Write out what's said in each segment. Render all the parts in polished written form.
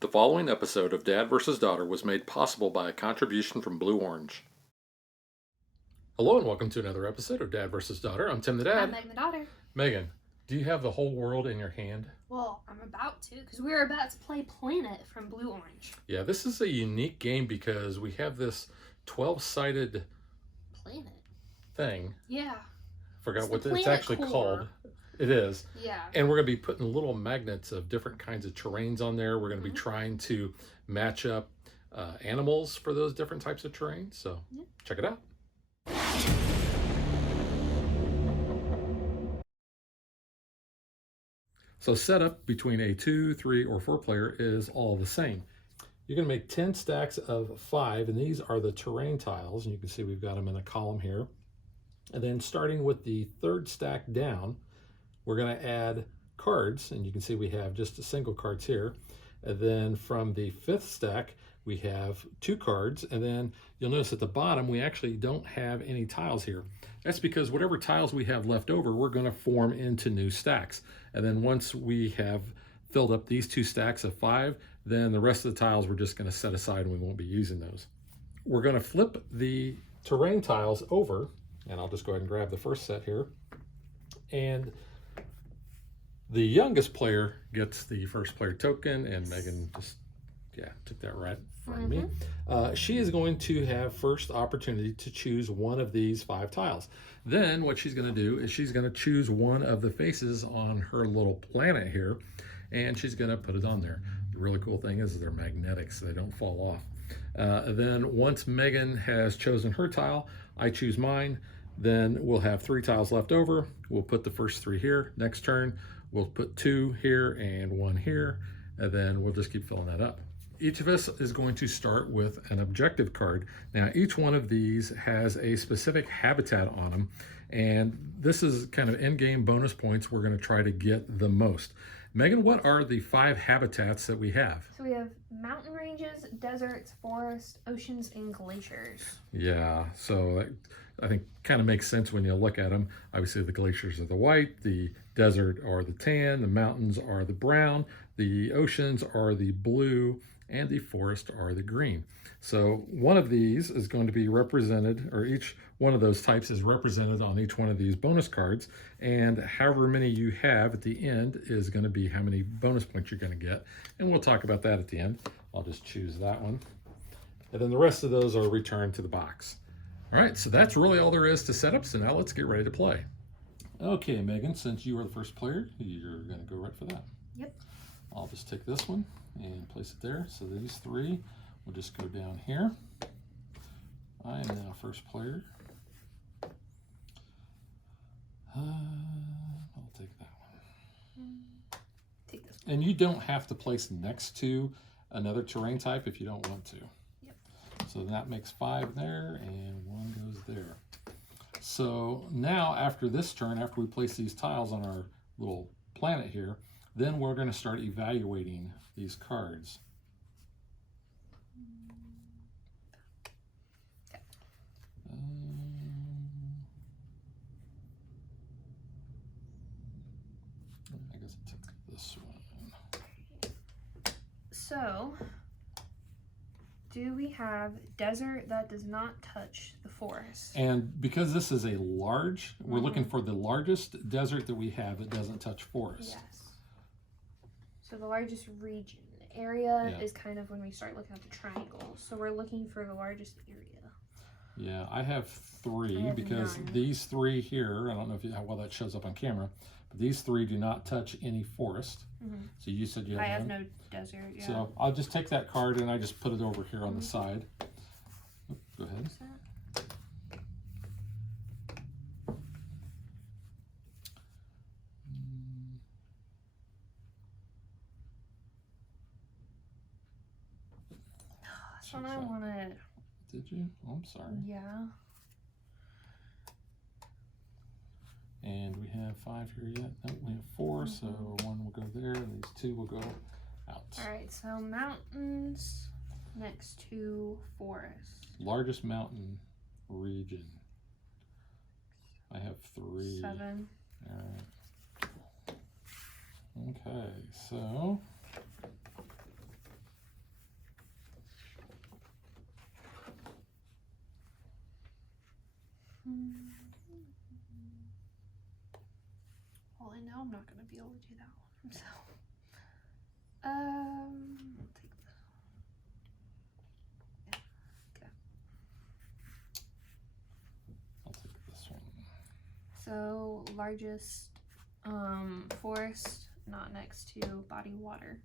The following episode of Dad vs. Daughter was made possible by a contribution from Blue Orange. Hello and welcome to another episode of Dad vs. Daughter. I'm Tim the Dad. I'm Megan the daughter. Megan, do you have the whole world in your hand? Well, I'm about to, because we're about to play Planet from Blue Orange. Yeah, this is a unique game because we have this 12-sided Planet thing. Yeah. Forgot what the it's planet actually core. called. It is. Yeah. And we're going to be putting little magnets of different kinds of terrains on there. We're going to be trying to match up animals for those different types of terrain. So check it out. So setup between a 2, 3, or 4 player is all the same. You're going to make 10 stacks of 5, and these are the terrain tiles. And you can see we've got them in a column here. And then starting with the third stack down, we're going to add cards, and you can see we have just a single cards here. And then from the fifth stack, we have 2 cards, and then you'll notice at the bottom we actually don't have any tiles here. That's because whatever tiles we have left over, we're going to form into new stacks. And then once we have filled up these 2 stacks of 5, then the rest of the tiles we're just going to set aside and we won't be using those. We're going to flip the terrain tiles over, and I'll just go ahead and grab the first set here. And the youngest player gets the first player token, and Megan just, took that right from me. She is going to have first opportunity to choose one of these 5 tiles. Then what she's going to do is she's going to choose one of the faces on her little planet here, and she's going to put it on there. The really cool thing is they're magnetic, so they don't fall off. Then once Megan has chosen her tile, I choose mine. Then we'll have 3 tiles left over. We'll put the first 3 here. Next turn, we'll put 2 here and 1 here, and then we'll just keep filling that up. Each of us is going to start with an objective card. Now, each one of these has a specific habitat on them, and this is kind of in-game bonus points we're going to try to get the most. Megan, what are the 5 habitats that we have? So we have mountain ranges, deserts, forests, oceans, and glaciers. Yeah, so that, I think, kind of makes sense when you look at them. Obviously, the glaciers are the white, the desert are the tan, the mountains are the brown, the oceans are the blue, and the forest are the green. So one of these is going to be represented, or each one of those types is represented on each one of these bonus cards, and however many you have at the end is going to be how many bonus points you're going to get, and we'll talk about that at the end. I'll just choose that one, and then the rest of those are returned to the box. All right, so that's really all there is to setup, so now let's get ready to play. Okay, Megan, since you are the first player, you're going to go right for that. Yep. I'll just take this one and place it there. So these 3 will just go down here. I am now first player. I'll take that one. Take this one. And you don't have to place next to another terrain type if you don't want to. Yep. So that makes 5 there, and 1 goes there. So now after this turn, after we place these tiles on our little planet here, then we're going to start evaluating these cards. Okay. I guess I took this one. So, do we have desert that does not touch the forest? And because this is a large, we're looking for the largest desert that we have that doesn't touch forest. Yes. So the largest region area is kind of when we start looking at the triangle. So we're looking for the largest area. Yeah, I have 3 because 9. these 3 here, I don't know how well that shows up on camera, but these 3 do not touch any forest. So you said you have I have none? no desert. Yeah. So I'll just take that card and I just put it over here on the side. Oop, go ahead. That's what I wanted. Did you? Oh, I'm sorry. Yeah. And we have 5 here yet. No, we have 4, so 1 will go there, and these 2 will go out. All right, so mountains next to forest. Largest mountain region. I have 3. 7. All right. Okay, so not going to be able to do that one. So, I'll take this. Yeah. Okay. I'll take this one. So, largest forest, not next to body of water.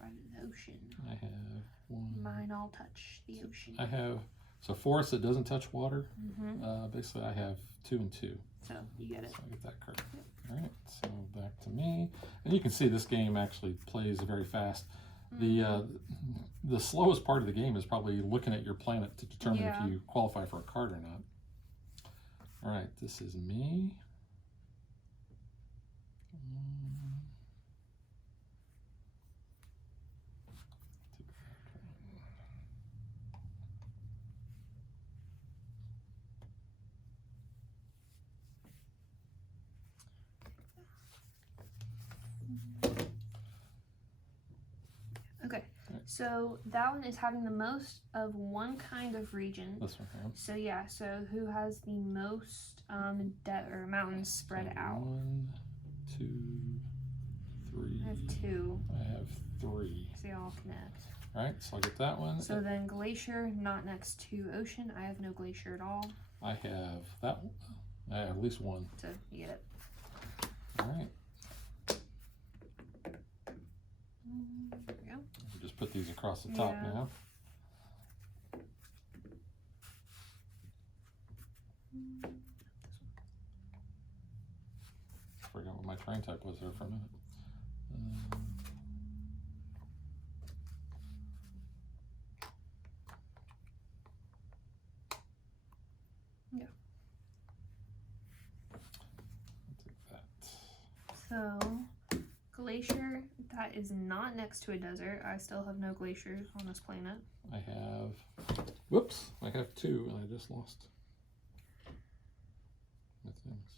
Right in the ocean. I have one. Mine all touch the ocean. I have, so forest that doesn't touch water. Mm-hmm. Basically, I have 2 and 2. So, you get it. So I get that correct. Yep. All right, so back to me. And you can see this game actually plays very fast. The slowest part of the game is probably looking at your planet to determine if you qualify for a card or not. All right, this is me. Okay, so that one is having the most of one kind of region. This one, yeah. So yeah, so who has the most or mountains spread So out? 1, 2, 3. I have 2. I have 3. So they all connect. All right, so I'll get that one. So then glacier, not next to ocean. I have no glacier at all. I have that one. I have at least one. So you get it. All right. There we go. We'll just put these across the top now. Forgot what my terrain type was there for a minute. Yeah. I'll take that. So glacier, that is not next to a desert. I still have no glaciers on this planet. I have, whoops, I have 2 and I just lost my things.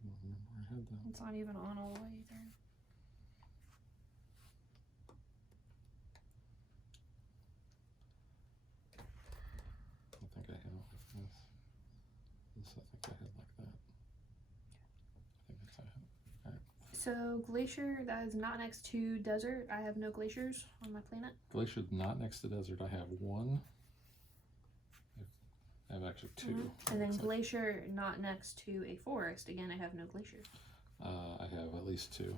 I don't remember where I had that. It's not even on all the way either. I think I had it like this. This I think I had like that. I think that's how I had it. All right. So glacier, that is not next to desert. I have no glaciers on my planet. Glacier not next to desert. I have 1. I have actually 2. And then glacier not next to a forest. Again, I have no glacier. I have at least 2.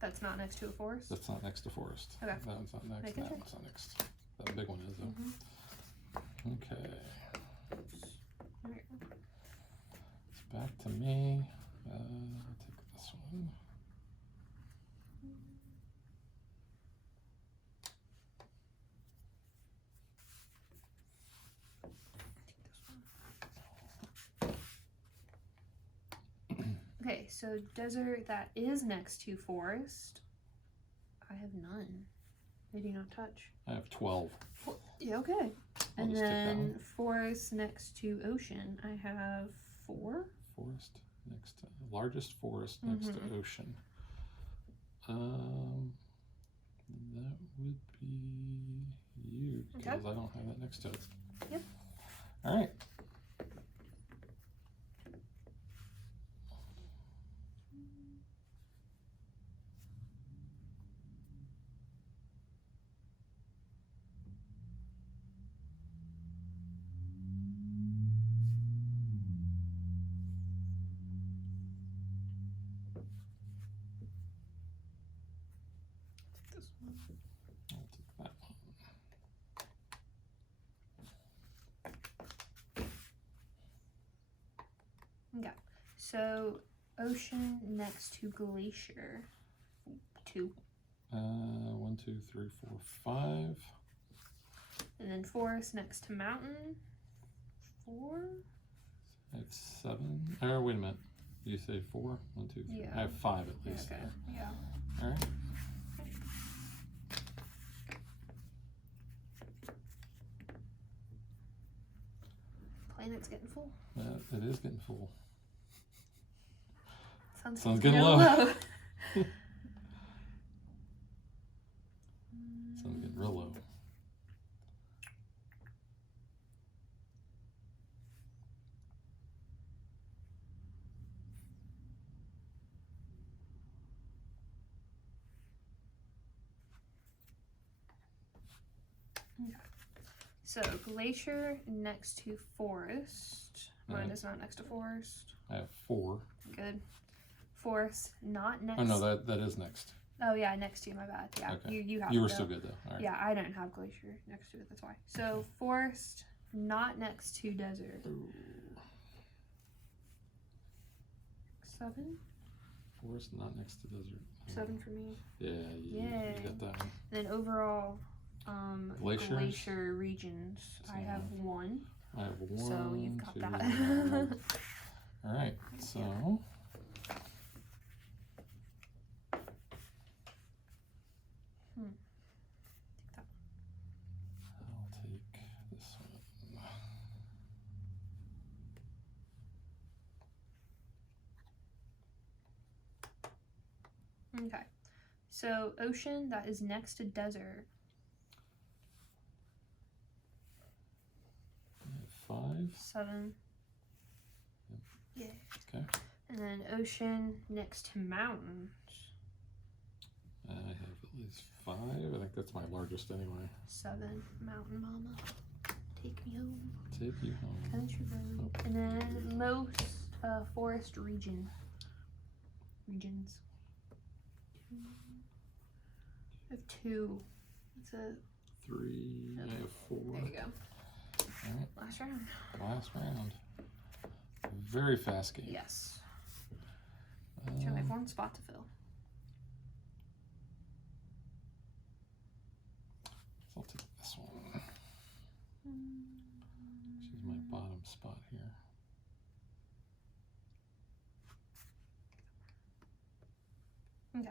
That's not next to a forest? That's not next to forest. Okay. That one's not next. Making That sure. one's not next. That big one is though. Okay. There we go. It's back to me. I'll take this one. Okay, so desert that is next to forest. I have none. They do not touch. I have 12. Yeah, okay. I'll And just take that then one. forest next to ocean. I have 4. Forest next to largest forest next to ocean. That would be you because I don't have that next to it. Yep. All right. This one. I'll take that one. Okay. So ocean next to glacier. 2. 1, 2, 3, 4, 5. And then forest next to mountain. 4. I have 7. Or wait a minute. You say 4? 1, 2, 3. Yeah. I have 5 at least. Okay. Yeah. All right. Planet's getting full. It is getting full. Sounds getting low. Sounds getting real low. So glacier next to forest. Mine Right. is not next to forest. I have 4. Good. Forest not next. Oh no, that is next. Oh yeah, next to you. My bad. Yeah, Okay. you have. You it, were though. still good though. All right. Yeah, I don't have glacier next to it. That's why. So forest not next to desert. Ooh. 7. Forest not next to desert. 7 for me. Yeah, you Yay. got that one. Then overall, Glaciers? glacier regions. I have 1. I have 1. So you've got 2, that. 3. All right, so I'll take this one. Okay. So ocean that is next to desert. I have 5. 7. Yeah. Okay. And then ocean next to mountains. I have at least 5. I think that's my largest anyway. 7. Mountain mama. Take me home. Take you home. Country road. And then most forest regions. I have 2. That's it. 3. I have 4. There you go. All right. Last round. Last round. Very fast game. Yes. You only have 1 spot to fill. So I'll take this one. Choose my bottom spot here. Okay.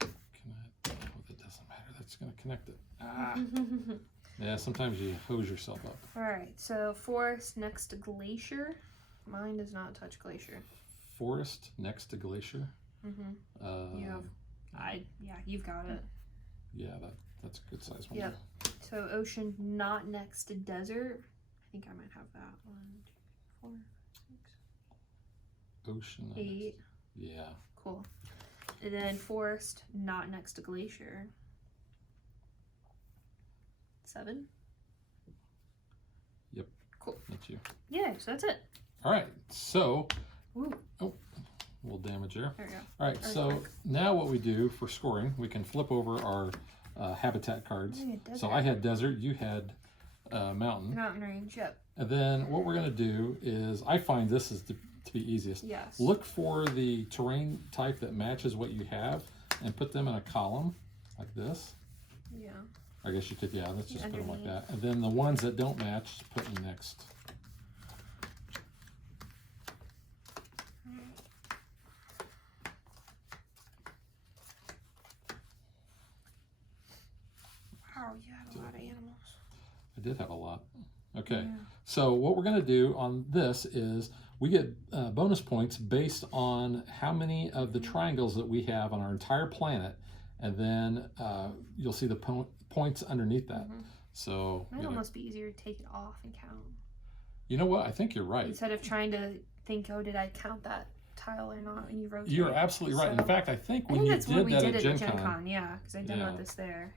Can I? Oh, that doesn't matter. That's going to connect it. Ah. Yeah, sometimes you hose yourself up. Alright, so forest next to glacier. Mine does not touch glacier. Forest next to glacier. You have, you've got it. Yeah, that's a good size one. Yep. So ocean not next to desert. I think I might have that. 1, 2, 4, 6. Ocean. 8. Yeah. Cool. And then forest not next to glacier. 7. Yep. Cool. That's you. Yeah, so that's it. All right. So, Ooh. oh, a little damage there. There we go. All right. So now what we do for scoring, we can flip over our habitat cards. So I had desert. You had mountain. Mountain range. Yep. And then what we're going to do is, I find this is to be easiest. Yes. Look for the terrain type that matches what you have and put them in a column like this. Yeah. I guess you could, yeah, let's just put them like Underneath. that. And then the ones that don't match, put them next. Wow, you have a lot of animals. I did have a lot. Okay, Yeah. so what we're going to do on this is we get bonus points based on how many of the triangles that we have on our entire planet, and then you'll see the points underneath that. So It might almost be easier to take it off and count. you know what? I think you're right. Instead of trying to think, oh, did I count that tile or not? And you rotate. You're absolutely right. In So- fact, I think I when think you that's what did we that did at at Gen Gen Con, Con, yeah, because I demoed this there.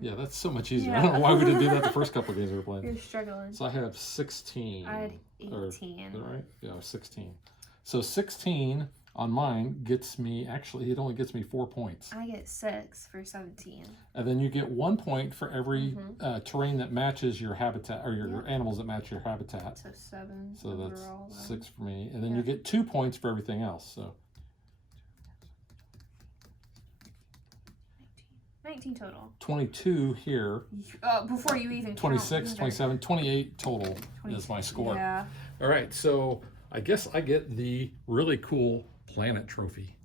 yeah, that's so much easier. I Yeah. don't know why we didn't do that the first couple of games we were playing. You're struggling. So I have 16. I had Or- 18. Is that right? Yeah, 16. So 16 on mine gets me, actually, it only gets me 4 points. I get 6 for 17. And then you get 1 point for every Mm-hmm. terrain that matches your habitat, or your animals that match your habitat. So 7 So that's overall. though. 6 for me. And then Yeah. you get 2 points for everything else. So 19 total. 22 here, Before you even count 26, either. 27, 28 total is my score. Yeah. All right, so I guess I get the really cool planet trophy.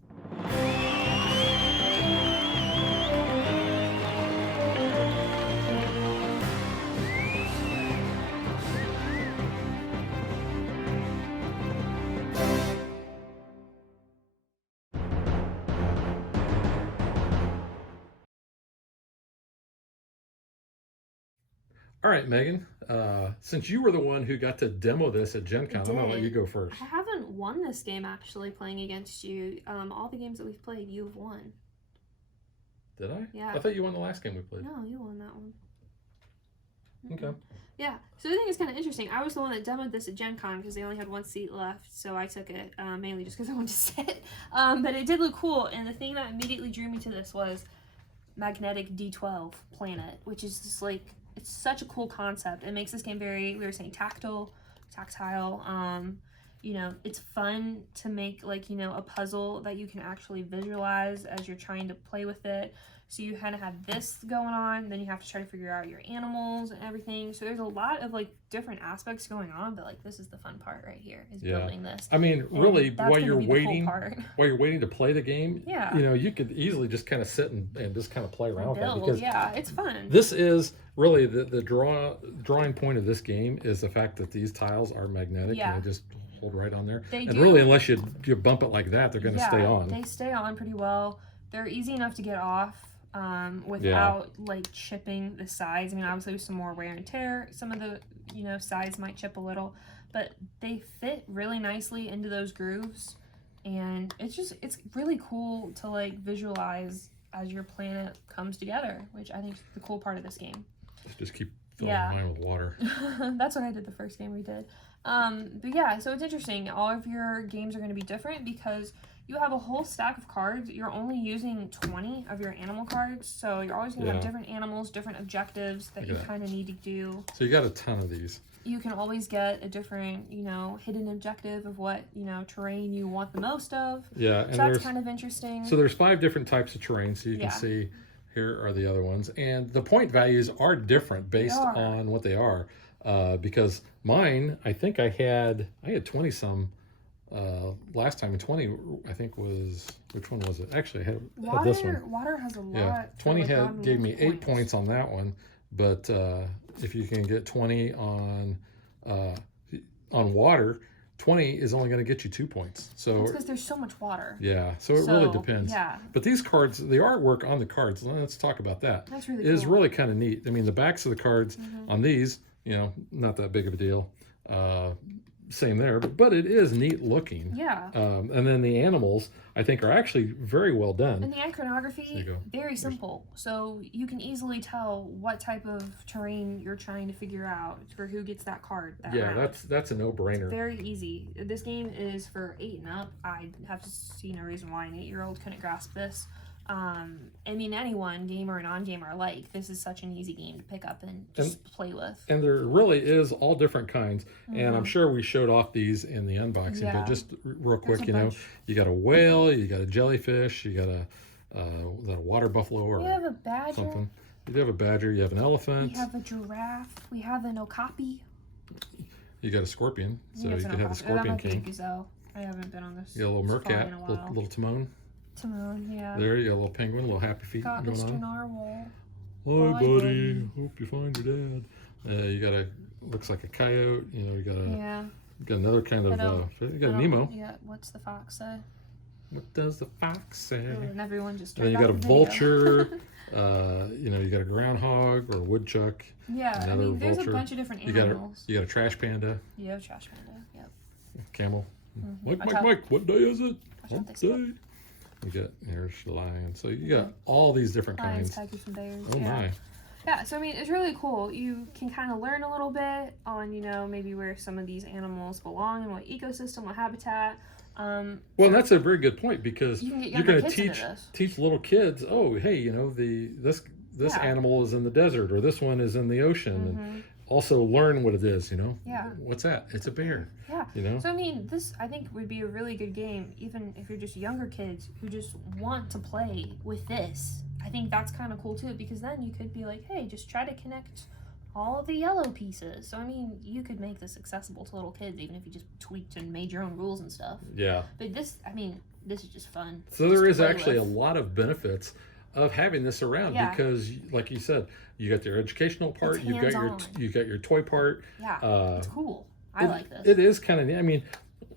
All right, Megan. Since you were the one who got to demo this at Gen Con, I'm gonna let you go I first. haven't won this game actually playing against you. All the games that we've played, you've won. Did I? Yeah. I thought you won the last game we played. No, you won that one. Okay. Yeah, so I think it's kind of interesting. I was the one that demoed this at Gen Con because they only had one seat left, so I took it mainly just because I wanted to sit. But it did look cool, and the thing that immediately drew me to this was magnetic D12 planet, which is just like, it's such a cool concept. It makes this game very, we were saying, tactile. You know, it's fun to make, like, you know, a puzzle that you can actually visualize as you're trying to play with it. So you kind of have this going on, then you have to try to figure out your animals and everything. So there's a lot of, like, different aspects going on, but, like, this is the fun part right here, is building this. I mean, really, while you're waiting to play the game, yeah, you know, you could easily just kind of sit and just kind of play around with it, because yeah, it's fun. This is really the drawing point of this game is the fact that these tiles are magnetic, and they just hold right on there. And really, unless you bump it like that, they're going to stay on. They stay on pretty well. They're easy enough to get off without like chipping the sides. I mean, obviously with some more wear and tear, some of the, you know, sides might chip a little, but they fit really nicely into those grooves, and it's really cool to like visualize as your planet comes together, which I think is the cool part of this game. Just keep filling mine with water. That's what I did the first game we did. But yeah, so it's interesting. All of your games are going to be different because you have a whole stack of cards. You're only using 20 of your animal cards, so you're always going to have different animals, different objectives that you kind of need to do. So you got a ton of these. You can always get a different, you know, hidden objective of what, you know, terrain you want the most of. Yeah, and so that's kind of interesting. So there's 5 different types of terrain, so you can see here are the other ones. And the point values are different based on what they are. Because mine, I think I had 20 some last time, and 20 I think was, which one was it? Actually, I had this one. Water has a lot. Yeah, 20 gave me 8 points on that one, but if you can get 20 on water, 20 is only going to get you 2 points. So it's because there's so much water. Yeah, so it really depends. Yeah. But these cards, the artwork on the cards, let's talk about that. That's really cool. Is really kind of neat. I mean, the backs of the cards on these, you know, not that big of a deal. Same there, but it is neat looking. Yeah. And then the animals, I think, are actually very well done. And the iconography, very simple. So you can easily tell what type of terrain you're trying to figure out for who gets that card. That's a no-brainer. It's very easy. This game is for 8 and up. I have to see no reason why an 8-year-old couldn't grasp this. I mean, anyone, gamer and non-gamer alike, this is such an easy game to pick up and just play with. And there really is all different kinds. And I'm sure we showed off these in the unboxing, but just real quick, you know, you got a whale, you got a jellyfish, you got a water buffalo or have a badger. Something. You have a badger, you have an elephant. We have a giraffe. We have an okapi. You got a scorpion, so you could have a scorpion king. I haven't been on this. You got a little mercat, little Timon. Yeah. There you go, a little penguin, a little happy feet got going Mr. on. Narwhal. Hi, buddy. Hope you find your dad. You got looks like a coyote. You know, you got another kind of, you got a Nemo. Yeah, what's the fox say? What does the fox say? Oh, and everyone just and then you got a vulture. You know, you got a groundhog or a woodchuck. Yeah, I mean, there's a bunch of different animals. You got a trash panda. You have a trash panda, yep. Camel. Mike, what day is it? Hump day. You got, here's the lion. So you got all these different lions, kinds. tigers, and bears. Oh my. Yeah, so I mean, it's really cool. You can kind of learn a little bit on, you know, maybe where some of these animals belong and what ecosystem, what habitat. Well, and that's a very good point, because you're going to teach little kids, oh, hey, you know, this animal is in the desert, or this one is in the ocean, and also learn what it is, you know? Yeah. What's that? It's a bear. Yeah. You know? So, I mean, this, I think, would be a really good game, even if you're just younger kids who just want to play with this. I think that's kind of cool, too, because then you could be like, hey, just try to connect all of the yellow pieces. So, I mean, you could make this accessible to little kids, even if you just tweaked and made your own rules and stuff. Yeah. But this, I mean, this is just fun. So there is actually a lot of benefits of having this around, because, like you said, you got your educational part, you got your toy part. Yeah, it's cool. I like this. It is kind of neat. I mean,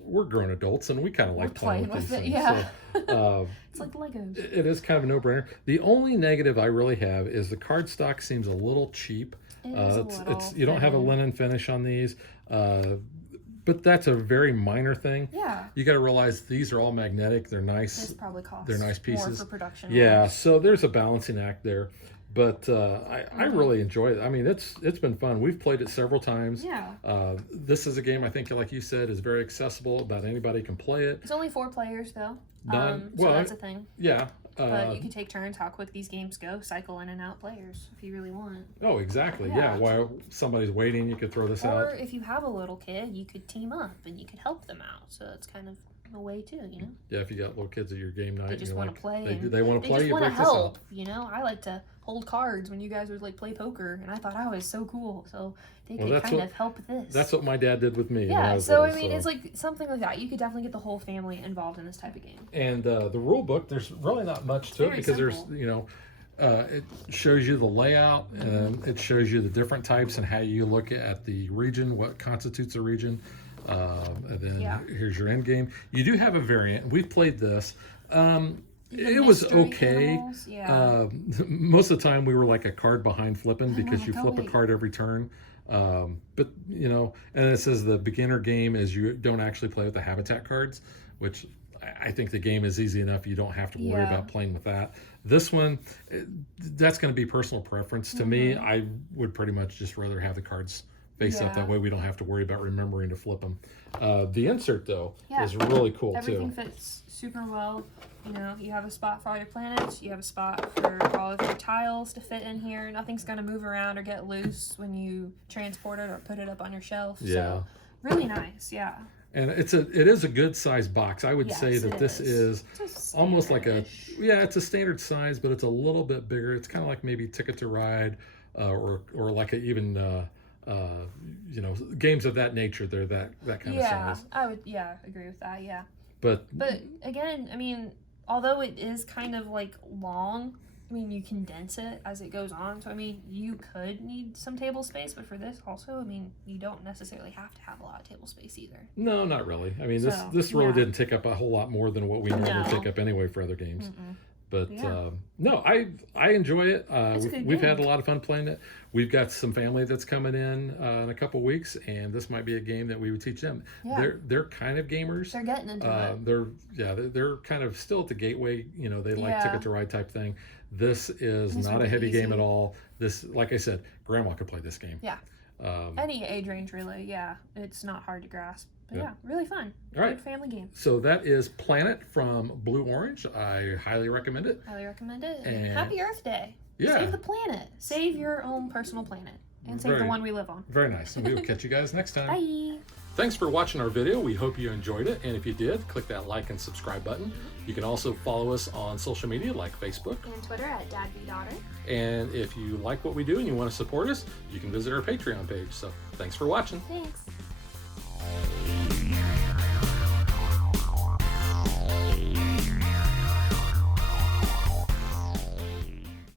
we're grown adults and we kind of like playing with these things. Yeah. So, it's like Legos. It is kind of a no-brainer. The only negative I really have is the cardstock seems a little cheap You don't have a linen finish on these, but that's a very minor thing. Yeah. You got to realize these are all magnetic. They're nice. This probably costs they're nice pieces more for production. Yeah, so there's a balancing act there. But I really enjoy it. I mean, it's been fun. We've played it several times. Yeah. This is a game I think, like you said, is very accessible. About anybody can play it. It's only 4 players though. Well, so that's a thing. Yeah. But you can take turns how quick these games go, cycle in and out players if you really want. Oh, exactly. Yeah. While somebody's waiting, you could throw this out. Or if you have a little kid, you could team up and you could help them out. So it's kind of a way too, you know. Yeah, if you got little kids at your game night, they just want to play. They want to play. They just want to break this help. out. You know, I like to hold cards when you guys would like play poker, and I thought I was so cool. So they could kind of help with this. That's what my dad did with me. Yeah. So I mean, it's like something like that. You could definitely get the whole family involved in this type of game. And the rule book, there's really not much to it because simple. there's it shows you the layout, it shows you the different types and how you look at the region, what constitutes a region. And then here's your end game. You do have a variant. We've played this. It was okay. Most of the time we were like a card behind flipping because you flip a card every turn. But and it says the beginner game is you don't actually play with the habitat cards, which I think the game is easy enough. You don't have to worry about playing with that. This one, that's going to be personal preference. To me, I would pretty much just rather have the cards face up. That way we don't have to worry about remembering to flip them. The insert, though, is really cool, Everything fits super well. You know, you have a spot for all your planets. You have a spot for all of your tiles to fit in here. Nothing's going to move around or get loose when you transport it or put it up on your shelf. So, really nice, And it is a good size box. I would say that this is almost like it's a standard size, but it's a little bit bigger. It's kind of like maybe Ticket to Ride, or like even games of that nature. They're that kind of size. I would agree with that. Yeah. But again, I mean, although it is kind of like long, I mean, you condense it as it goes on. So, I mean, you could need some table space, but for this also, I mean, you don't necessarily have to have a lot of table space either. No, not really. I mean, this really didn't take up a whole lot more than what we normally take up anyway for other games. But no, I enjoy it. We've had a lot of fun playing it. We've got some family that's coming in a couple weeks, and this might be a game that we would teach them. They're kind of gamers. They're getting into it. They're kind of still at the gateway. You know, they like Ticket to Ride type thing. This is not a heavy game at all. This, like I said, Grandma could play this game. Yeah. Any age range, really. Yeah, it's not hard to grasp. But really fun. Good family game. So that is Planet from Blue Orange. I highly recommend it. And happy Earth Day. Yeah. Save the planet. Save your own personal planet. And save the one we live on. Very nice. And we will catch you guys next time. Bye. Thanks for watching our video. We hope you enjoyed it. And if you did, click that like and subscribe button. You can also follow us on social media like Facebook and Twitter at DadBeDaughter. And if you like what we do and you want to support us, you can visit our Patreon page. So thanks for watching. Thanks.